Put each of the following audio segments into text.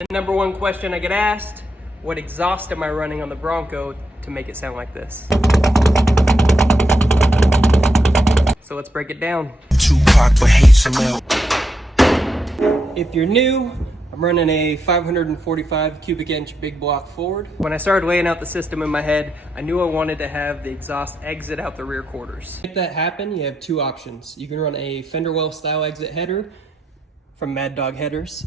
The number one question I get asked, what exhaust am I running on the Bronco to make it sound like this? So let's break it down. If you're new, I'm running a 545 cubic inch big block Ford. When I started laying out the system in my head, I knew I wanted to have the exhaust exit out the rear quarters. To make that happen, you have two options. You can run a fender well style exit header from Mad Dog Headers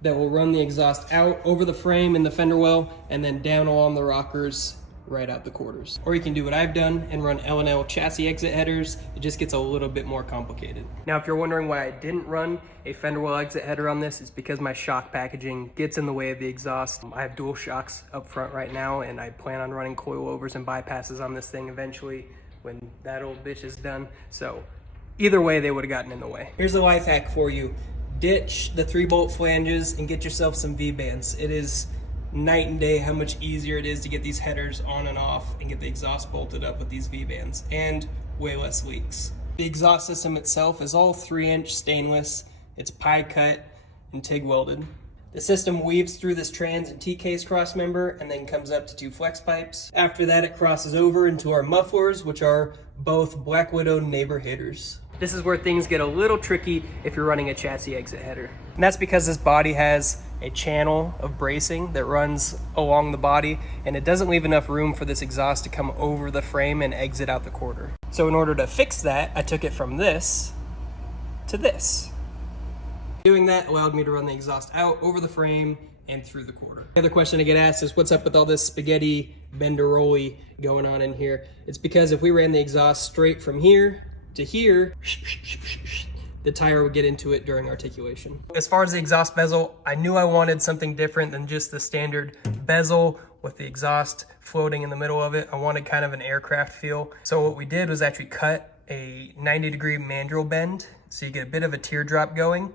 that will run the exhaust out over the frame in the fender well and then down along the rockers right out the quarters. Or you can do what I've done and run L&L chassis exit headers. It just gets a little bit more complicated. Now, if you're wondering why I didn't run a fender well exit header on this, it's because my shock packaging gets in the way of the exhaust. I have dual shocks up front right now, and I plan on running coilovers and bypasses on this thing eventually when that old bitch is done. So either way, they would have gotten in the way. Here's a life hack for you. Ditch the 3-bolt flanges and get yourself some V-bands. It is night and day how much easier it is to get these headers on and off and get the exhaust bolted up with these V-bands, and way less leaks. The exhaust system itself is all 3-inch stainless. It's pie cut and TIG welded. The system weaves through this trans and T-case cross member and then comes up to 2 flex pipes. After that, it crosses over into our mufflers, which are both Black Widow neighbor hitters. This is where things get a little tricky if you're running a chassis exit header. And that's because this body has a channel of bracing that runs along the body, and it doesn't leave enough room for this exhaust to come over the frame and exit out the quarter. So in order to fix that, I took it from this to this. Doing that allowed me to run the exhaust out over the frame and through the quarter. The other question I get asked is, what's up with all this spaghetti bender-rolly going on in here? It's because if we ran the exhaust straight from here to here, the tire would get into it during articulation. As far as the exhaust bezel, I knew I wanted something different than just the standard bezel with the exhaust floating in the middle of it. I wanted kind of an aircraft feel. So what we did was actually cut a 90-degree mandrel bend, so you get a bit of a teardrop going.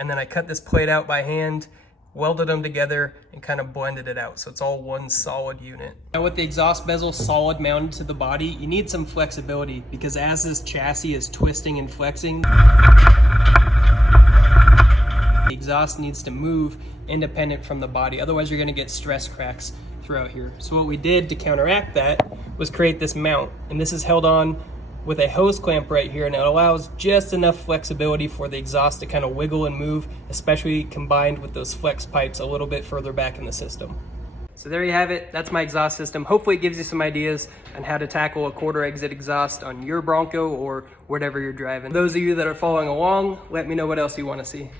And then I cut this plate out by hand, welded them together, and kind of blended it out so it's all one solid unit. Now with the exhaust bezel solid mounted to the body, you need some flexibility, because as this chassis is twisting and flexing, the exhaust needs to move independent from the body, otherwise you're going to get stress cracks throughout here. So what we did to counteract that was create this mount, and this is held on with a hose clamp right here, and it allows just enough flexibility for the exhaust to kind of wiggle and move, especially combined with those flex pipes a little bit further back in the system. So there you have it. That's my exhaust system. Hopefully it gives you some ideas on how to tackle a quarter exit exhaust on your Bronco or whatever you're driving. Those of you that are following along, let me know what else you want to see.